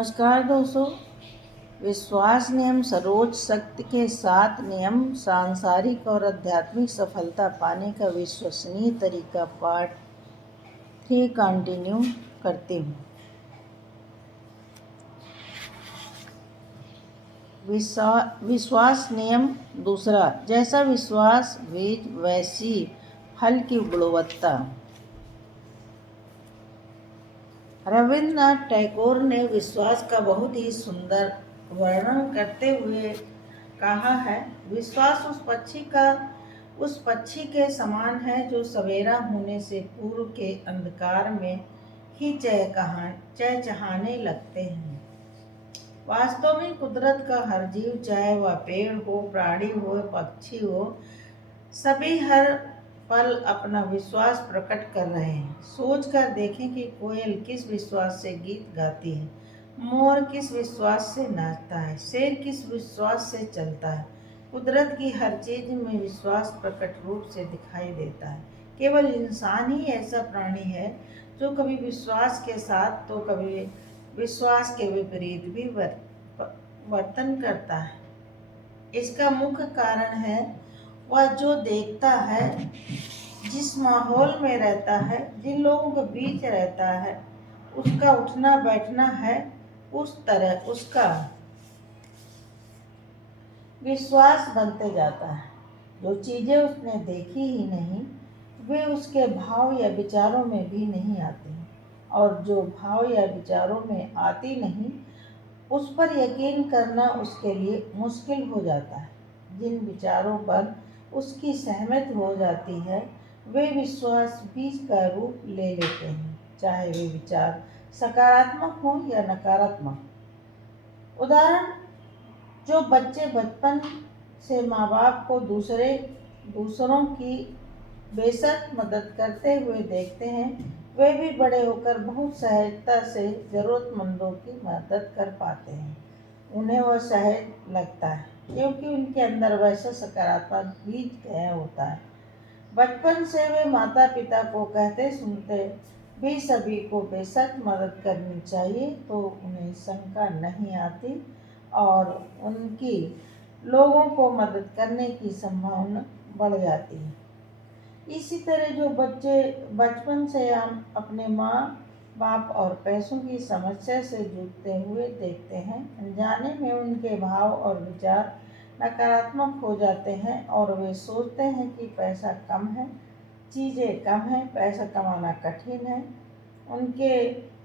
नमस्कार दोस्तों। विश्वास नियम सर्वोच्च शक्ति के 7 नियम सांसारिक और आध्यात्मिक सफलता पाने का विश्वसनीय तरीका पार्ट 3 कंटिन्यू करती हूँ। विश्वास नियम दूसरा, जैसा विश्वास बीज वैसी फल की गुणवत्ता। रविन्द्रनाथ टैगोर ने विश्वास का बहुत ही सुंदर वर्णन करते हुए कहा है, विश्वास उस पक्षी के समान है जो सवेरा होने से पूर्व के अंधकार में ही चहचहाने लगते हैं। वास्तव में कुदरत का हर जीव, चाहे वह पेड़ हो, प्राणी हो, पक्षी हो, सभी हर पल अपना विश्वास प्रकट कर रहे हैं। सोच कर देखें कि कोयल किस विश्वास से गीत गाती है, मोर किस विश्वास से नाचता है, शेर किस विश्वास से चलता है। कुदरत की हर चीज में विश्वास प्रकट रूप से दिखाई देता है। केवल इंसान ही ऐसा प्राणी है जो कभी विश्वास के साथ तो कभी विश्वास के विपरीत भी वर्तन करता है। इसका मुख्य कारण है वह जो देखता है, जिस माहौल में रहता है, जिन लोगों के बीच रहता है, उसका उठना बैठना है, उस तरह उसका विश्वास बनते जाता है। जो चीजें उसने देखी ही नहीं, वे उसके भाव या विचारों में भी नहीं आती, और जो भाव या विचारों में आती नहीं, उस पर यकीन करना उसके लिए मुश्किल हो जाता है। जिन विचारों पर उसकी सहमति हो जाती है, वे विश्वास बीज का रूप ले लेते हैं, चाहे वे विचार सकारात्मक हो या नकारात्मक। उदाहरण, जो बच्चे बचपन से माँ बाप को दूसरों की बेशक मदद करते हुए देखते हैं, वे भी बड़े होकर बहुत सहजता से जरूरतमंदों की मदद कर पाते हैं। उन्हें वह सहज लगता है क्योंकि उनके अंदर वैसा सकारात्मक बीज गया होता है। बचपन से वे माता पिता को कहते सुनते भी सभी को बेशक मदद करनी चाहिए, तो उन्हें शंका नहीं आती और उनकी लोगों को मदद करने की संभावना बढ़ जाती है। इसी तरह जो बच्चे बचपन से हम अपने माँ बाप और पैसों की समस्या से जूझते हुए देखते हैं, अनजाने में उनके भाव और विचार नकारात्मक हो जाते हैं और वे सोचते हैं कि पैसा कम है, चीज़ें कम हैं, पैसा कमाना कठिन है। उनके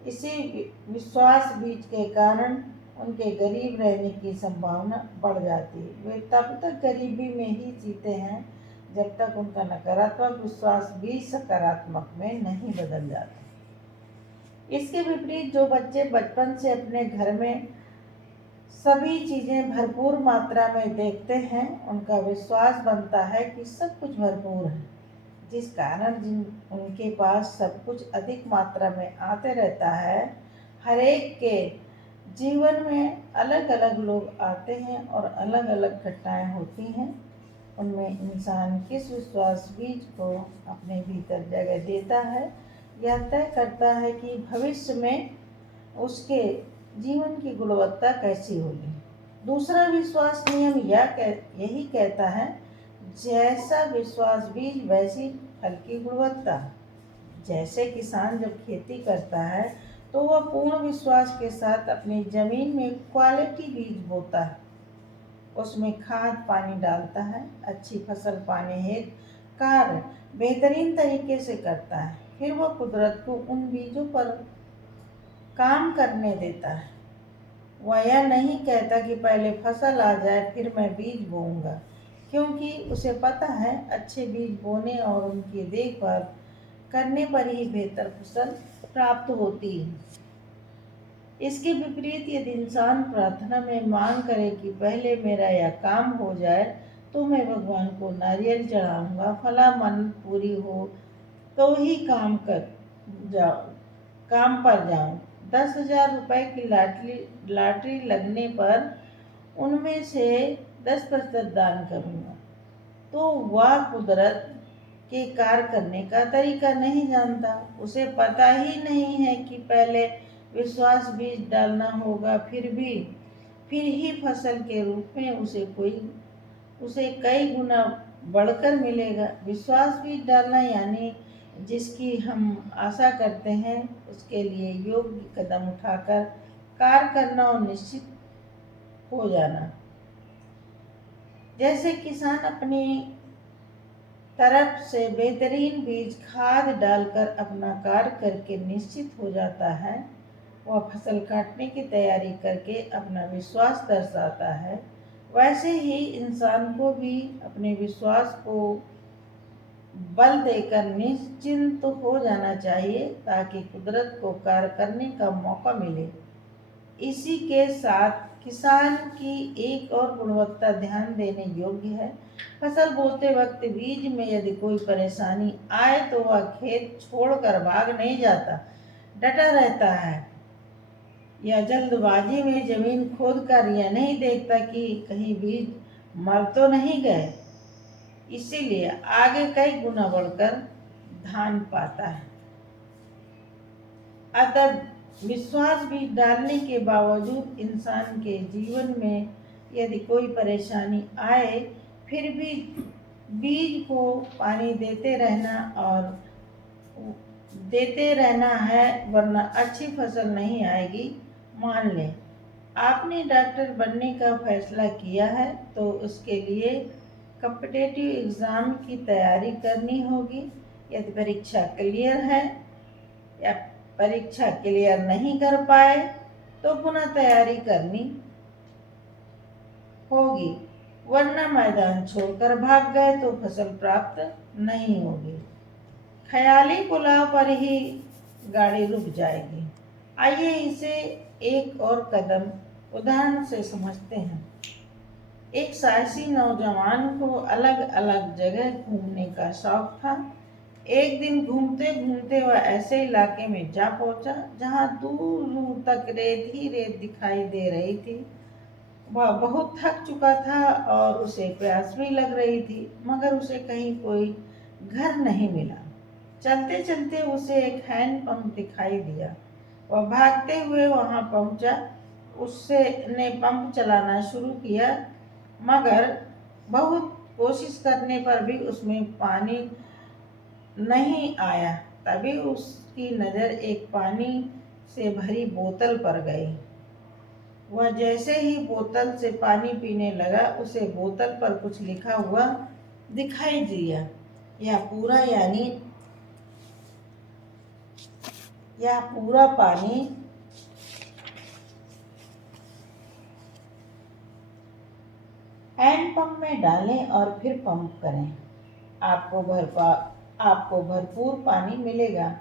इसी विश्वास बीज के कारण उनके गरीब रहने की संभावना बढ़ जाती है। वे तब तक गरीबी में ही जीते हैं जब तक उनका नकारात्मक विश्वास बीज सकारात्मक में नहीं बदल जाता। इसके विपरीत जो बच्चे बचपन से अपने घर में सभी चीज़ें भरपूर मात्रा में देखते हैं, उनका विश्वास बनता है कि सब कुछ भरपूर है, जिस कारण उनके पास सब कुछ अधिक मात्रा में आते रहता है। हर एक के जीवन में अलग अलग लोग आते हैं और अलग अलग घटनाएं होती हैं। उनमें इंसान किस विश्वास बीज को अपने भीतर जगह देता है, यह तय करता है कि भविष्य में उसके जीवन की गुणवत्ता कैसी होगी। दूसरा विश्वास नियम यही कहता है, जैसा विश्वास बीज वैसी फल की गुणवत्ता। जैसे किसान जब खेती करता है तो वह पूर्ण विश्वास के साथ अपनी जमीन में क्वालिटी बीज बोता है, उसमें खाद पानी डालता है, अच्छी फसल पाने हेतु कार्य बेहतरीन तरीके से करता है। फिर वह कुदरत को उन बीजों पर काम करने देता है। वह यह नहीं कहता कि पहले फसल आ जाए फिर मैं बीज बोऊंगा, क्योंकि उसे पता है अच्छे बीज बोने और उनकी देखभाल करने पर ही बेहतर फसल प्राप्त होती है। इसके विपरीत यदि इंसान प्रार्थना में मांग करे कि पहले मेरा यह काम हो जाए तो मैं भगवान को नारियल चढ़ाऊंगा, फला मन पूरी हो तो ही काम पर जाऊं, 10,000 रुपए की लॉटरी लगने पर उनमें से 10% दान करूंगा, तो वह कुदरत के कार्य करने का तरीका नहीं जानता। उसे पता ही नहीं है कि पहले विश्वास बीज डालना होगा, फिर ही फसल के रूप में उसे कई गुना बढ़कर मिलेगा। विश्वास बीज डालना यानी जिसकी हम आशा करते हैं उसके लिए योग्य कदम उठाकर कार्य करना और निश्चित हो जाना। जैसे किसान अपनी तरफ से बेहतरीन बीज खाद डालकर अपना कार्य करके निश्चित हो जाता है, वह फसल काटने की तैयारी करके अपना विश्वास दर्शाता है, वैसे ही इंसान को भी अपने विश्वास को बल देकर निश्चिंत हो जाना चाहिए ताकि कुदरत को कार्य करने का मौका मिले। इसी के साथ किसान की एक और गुणवत्ता ध्यान देने योग्य है। फसल बोते वक्त बीज में यदि कोई परेशानी आए तो वह खेत छोड़कर भाग नहीं जाता, डटा रहता है या जल्दबाजी में जमीन खोदकर यह नहीं देखता कि कहीं बीज मर तो नहीं गए, इसीलिए आगे कई गुना बढ़कर धान पाता है। अतः विश्वास बीज डालने के बावजूद इंसान के जीवन में यदि कोई परेशानी आए फिर भी बीज को पानी देते रहना है, वरना अच्छी फसल नहीं आएगी। मान लें आपने डॉक्टर बनने का फैसला किया है तो उसके लिए कॉम्पिटिटिव एग्ज़ाम की तैयारी करनी होगी। यदि परीक्षा क्लियर है या परीक्षा क्लियर नहीं कर पाए तो पुनः तैयारी करनी होगी, वरना मैदान छोड़कर भाग गए तो फसल प्राप्त नहीं होगी। ख्याली पुलाव पर ही गाड़ी रुक जाएगी। आइए इसे एक और कदम उदाहरण से समझते हैं। एक साहसी नौजवान को अलग अलग जगह घूमने का शौक था। एक दिन घूमते घूमते वह ऐसे इलाके में जा पहुंचा जहां दूर दूर तक रेत ही रेत दिखाई दे रही थी। वह बहुत थक चुका था और उसे प्यास भी लग रही थी, मगर उसे कहीं कोई घर नहीं मिला। चलते चलते उसे एक हैंड पंप दिखाई दिया। वह भागते हुए वहां पहुंचा। उसने पंप चलाना शुरू किया, मगर बहुत कोशिश करने पर भी उसमें पानी नहीं आया। तभी उसकी नज़र एक पानी से भरी बोतल पर गई। वह जैसे ही बोतल से पानी पीने लगा उसे बोतल पर कुछ लिखा हुआ दिखाई दिया। यह पूरा पानी हैंड पंप में डालें और फिर पंप करें, आपको भरपूर पानी मिलेगा।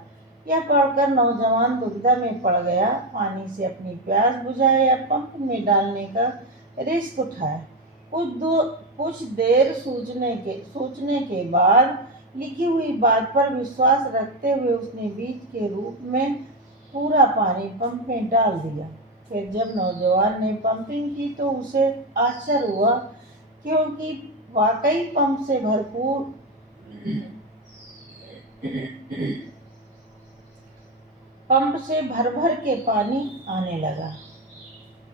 यह पढ़कर नौजवान दुविधा में पड़ गया। पानी से अपनी प्यास बुझाए या पंप में डालने का रिस्क उठाए। कुछ देर सोचने के बाद लिखी हुई बात पर विश्वास रखते हुए उसने बीज के रूप में पूरा पानी पंप में डाल दिया। फिर जब नौजवान ने पंपिंग की तो उसे आश्चर्य हुआ, क्योंकि वाकई पंप से भर भर के पानी आने लगा।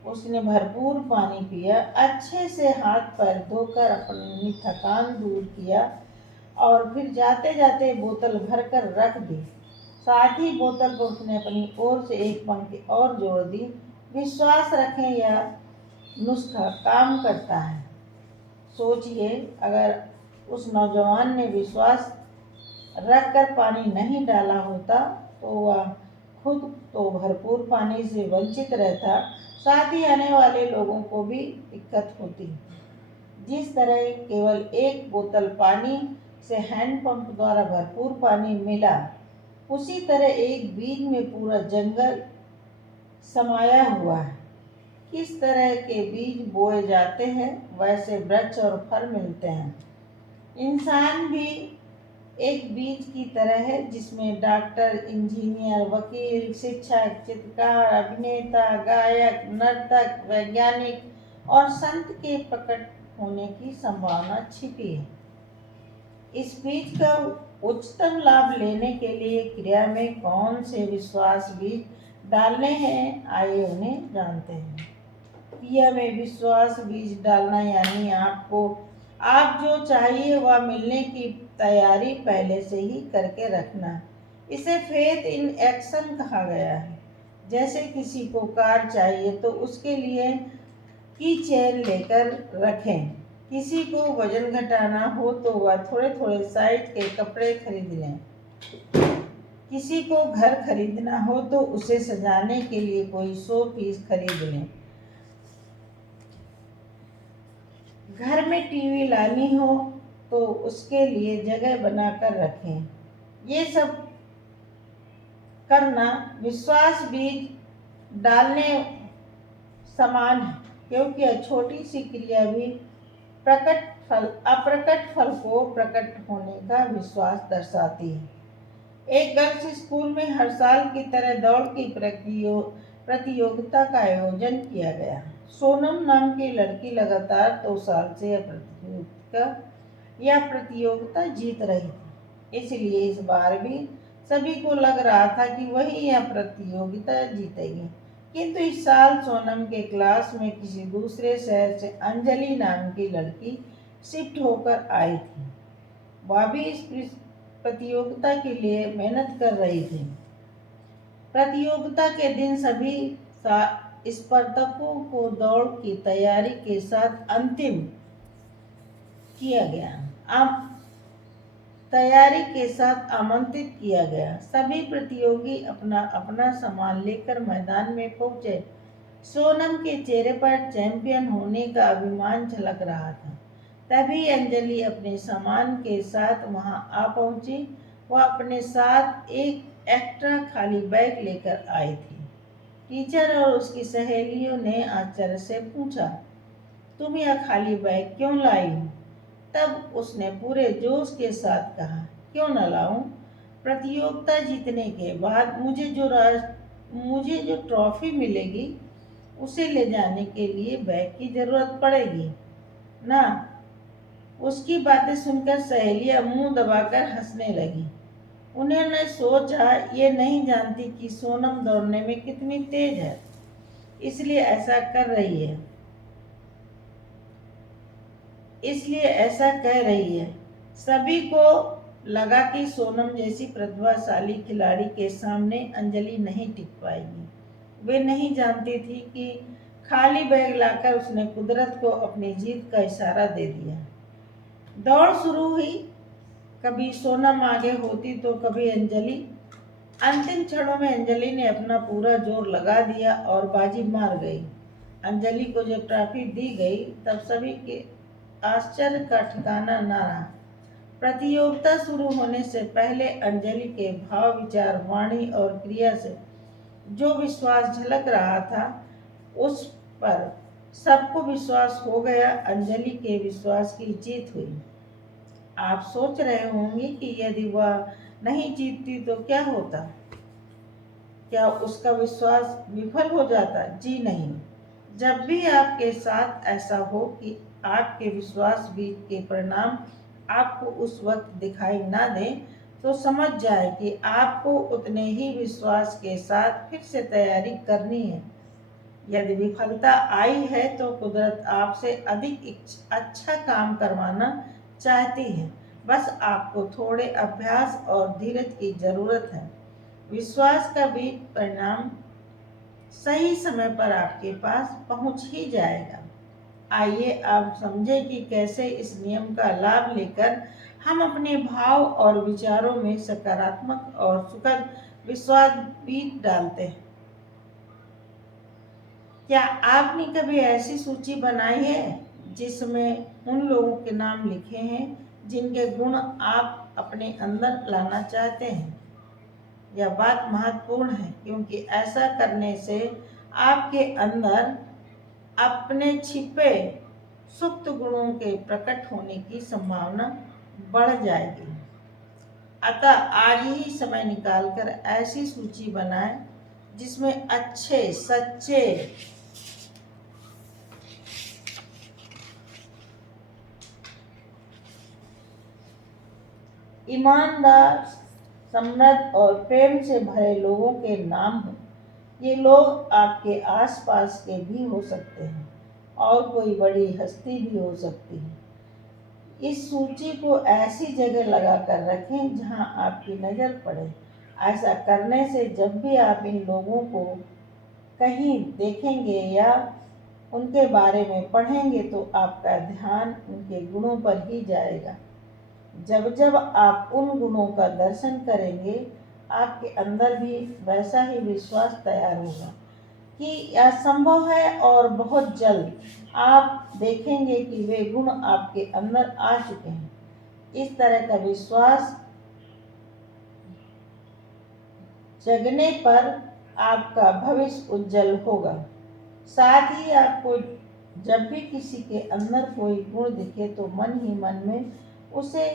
उसने भरपूर पानी पिया, अच्छे से हाथ पैर धोकर अपनी थकान दूर किया और फिर जाते जाते बोतल भरकर रख दी। साथ ही बोतल पर उसने अपनी ओर से एक पंक्ति और जोड़ दी। विश्वास रखें, यह नुस्खा काम करता है। सोचिए, अगर उस नौजवान ने विश्वास रखकर पानी नहीं डाला होता तो वह खुद तो भरपूर पानी से वंचित रहता, साथ ही आने वाले लोगों को भी दिक्कत होती। जिस तरह केवल एक बोतल पानी से हैंडपंप द्वारा भरपूर पानी मिला, उसी तरह एक बीज में पूरा जंगल समाया हुआ है। किस तरह के बीज बोए जाते हैं वैसे वृक्ष और फल मिलते हैं। इंसान भी एक बीज की तरह है जिसमें डॉक्टर, इंजीनियर, वकील, शिक्षक, चित्रकार, अभिनेता, गायक, नर्तक, वैज्ञानिक और संत के प्रकट होने की संभावना छिपी है। इस बीज का उच्चतम लाभ लेने के लिए क्रिया में कौन से विश्वास बीज डालने हैं, आइए उन्हें जानते हैं। पिया में विश्वास बीज डालना यानी आपको आप जो चाहिए वह मिलने की तैयारी पहले से ही करके रखना। इसे फेथ इन एक्शन कहा गया है। जैसे किसी को कार चाहिए तो उसके लिए की चेन लेकर रखें। किसी को वजन घटाना हो तो वह थोड़े थोड़े साइज के कपड़े खरीद लें। किसी को घर खरीदना हो तो उसे सजाने के लिए कोई 100 पीस खरीद लें। घर में टीवी लानी हो तो उसके लिए जगह बनाकर रखें। ये सब करना विश्वास बीज डालने समान है, क्योंकि यह छोटी सी क्रिया भी अप्रकट फल को प्रकट होने का विश्वास दर्शाती है। एक गर्ल्स स्कूल में हर साल की तरह दौड़ की प्रतियोगिता का आयोजन किया गया। सोनम नाम की लड़की लगातार 2 साल से यह प्रतियोगिता जीत रही थी, इसलिए इस बार भी सभी को लग रहा था कि वही यह प्रतियोगिता जीतेगी। किंतु इस साल सोनम के क्लास में किसी दूसरे शहर से अंजलि नाम की लड़की शिफ्ट होकर आई थी। वह भी इस प्रतियोगिता के लिए मेहनत कर रही थी। प्रतियोगिता के दिन सभी स्पर्धकों को दौड़ की तैयारी के साथ अंतिम किया गया। तैयारी के साथ आमंत्रित किया गया। सभी प्रतियोगी अपना अपना सामान लेकर मैदान में पहुंचे। सोनम के चेहरे पर चैंपियन होने का अभिमान झलक रहा था। तभी अंजलि अपने सामान के साथ वहां आ पहुंची। वह अपने साथ एक एक्स्ट्रा खाली बैग लेकर आई थी। टीचर और उसकी सहेलियों ने आश्चर्य से पूछा, तुम यह खाली बैग क्यों लाई हो? तब उसने पूरे जोश के साथ कहा, क्यों न लाऊं? प्रतियोगिता जीतने के बाद मुझे जो ट्रॉफी मिलेगी उसे ले जाने के लिए बैग की जरूरत पड़ेगी ना। उसकी बातें सुनकर सहेलियां मुंह दबाकर हंसने लगी। उन्होंने सोचा, ये नहीं जानती कि सोनम दौड़ने में कितनी तेज है, इसलिए ऐसा कह रही है। सभी को लगा कि सोनम जैसी प्रतिभाशाली खिलाड़ी के सामने अंजलि नहीं टिक पाएगी। वे नहीं जानती थी कि खाली बैग लाकर उसने कुदरत को अपनी जीत का इशारा दे दिया। दौड़ शुरू हुई। कभी सोनम आगे होती तो कभी अंजलि। अंतिम क्षणों में अंजलि ने अपना पूरा जोर लगा दिया और बाजी मार गई। अंजलि को जब ट्रॉफी दी गई तब सभी के आश्चर्य का ठिकाना न रहा। प्रतियोगिता शुरू होने से पहले अंजलि के भाव, विचार, वाणी और क्रिया से जो विश्वास झलक रहा था उस पर सबको विश्वास हो गया। अंजलि के विश्वास की जीत हुई। आप सोच रहे होंगे कि यदि वह नहीं जीतती तो क्या होता? क्या उसका विश्वास विफल हो जाता? जी नहीं। जब भी आपके साथ ऐसा हो कि आपके विश्वास बीज के परिणाम आपको उस वक्त दिखाई ना दे, तो समझ जाए कि आपको उतने ही विश्वास के साथ फिर से तैयारी करनी है। यदि विफलता आई है तो कुदरत आपसे अधिक अच्छा काम करवाना चाहती है। बस आपको थोड़े अभ्यास और धीरज की जरूरत है। विश्वास का भी परिणाम सही समय पर आपके पास पहुंच ही जाएगा। आइए आप समझें कि कैसे इस नियम का लाभ लेकर हम अपने भाव और विचारों में सकारात्मक और सुखद विश्वास बीज डालते हैं। क्या आपने कभी ऐसी सूची बनाई है जिसमें उन लोगों के नाम लिखे हैं जिनके गुण आप अपने अंदर लाना चाहते हैं? यह बात महत्वपूर्ण है, क्योंकि ऐसा करने से आपके अंदर अपने छिपे सुप्त गुणों के प्रकट होने की संभावना बढ़ जाएगी। अतः आज ही समय निकालकर ऐसी सूची बनाएं जिसमें अच्छे, सच्चे, ईमानदार, समृद्ध और प्रेम से भरे लोगों के नाम हों। ये लोग आपके आसपास के भी हो सकते हैं और कोई बड़ी हस्ती भी हो सकती है। इस सूची को ऐसी जगह लगा कर रखें जहां आपकी नज़र पड़े। ऐसा करने से जब भी आप इन लोगों को कहीं देखेंगे या उनके बारे में पढ़ेंगे तो आपका ध्यान उनके गुणों पर ही जाएगा। जब जब आप उन गुणों का दर्शन करेंगे, आपके अंदर भी वैसा ही विश्वास तैयार होगा कि यह संभव है, और बहुत जल्द आप देखेंगे कि वे गुण आपके अंदर आ चुके हैं। इस तरह का विश्वास जगने पर आपका भविष्य उज्जवल होगा। साथ ही आपको जब भी किसी के अंदर कोई गुण दिखे तो मन ही मन में उसे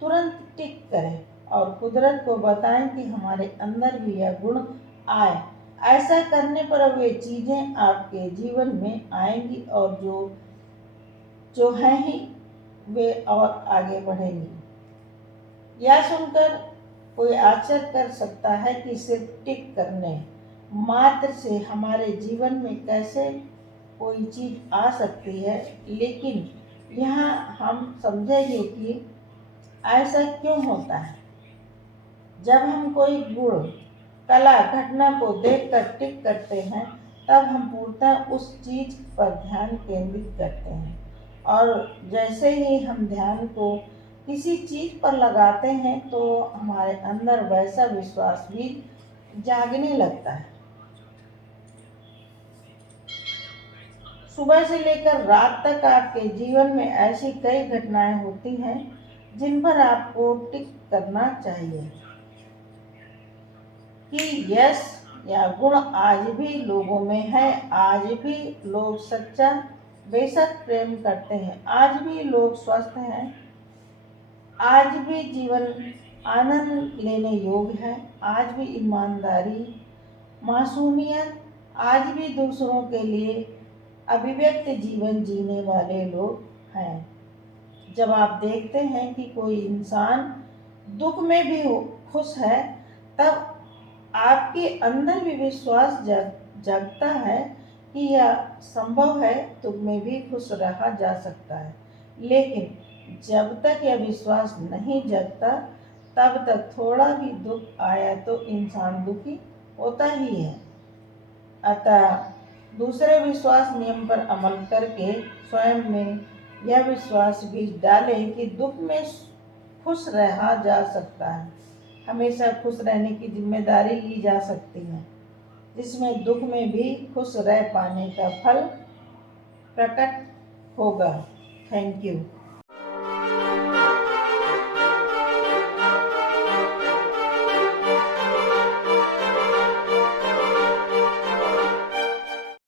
तुरंत टिक करें और कुदरत को बताएं कि हमारे अंदर भी यह गुण आए। ऐसा करने पर वे चीज़ें आपके जीवन में आएंगी और जो जो हैं ही वे और आगे बढ़ेंगी। यह सुनकर कोई आश्चर्य कर सकता है कि सिर्फ टिक करने मात्र से हमारे जीवन में कैसे कोई चीज़ आ सकती है, लेकिन यहाँ हम समझेंगे कि ऐसा क्यों होता है। जब हम कोई गुण, कला, घटना को देखकर टिक करते हैं, तब हम पूर्णतः उस चीज पर ध्यान केंद्रित करते हैं, और जैसे ही हम ध्यान को किसी चीज पर लगाते हैं तो हमारे अंदर वैसा विश्वास भी जागने लगता है। सुबह से लेकर रात तक आपके जीवन में ऐसी कई घटनाएं होती हैं जिन पर आपको टिक करना चाहिए कि यश या गुण आज भी लोगों में है। आज भी लोग सच्चा बेशक प्रेम करते हैं, आज भी लोग स्वस्थ हैं, आज भी जीवन आनंद लेने योग्य है, आज भी ईमानदारी, मासूमियत, आज भी दूसरों के लिए अभिव्यक्त जीवन जीने वाले लोग हैं। जब आप देखते हैं कि कोई इंसान दुख में भी खुश है, तब आपके अंदर भी विश्वास जगता है कि यह संभव है, दुख में भी खुश रहा जा सकता है। लेकिन जब तक यह विश्वास नहीं जगता, तब तक थोड़ा भी दुख आया तो इंसान दुखी होता ही है। अतः दूसरे विश्वास नियम पर अमल करके स्वयं में यह विश्वास भी डालें कि दुख में खुश रहा जा सकता है। हमेशा खुश रहने की जिम्मेदारी ली जा सकती है, जिसमें दुख में भी खुश रह पाने का फल प्रकट होगा। Thank you.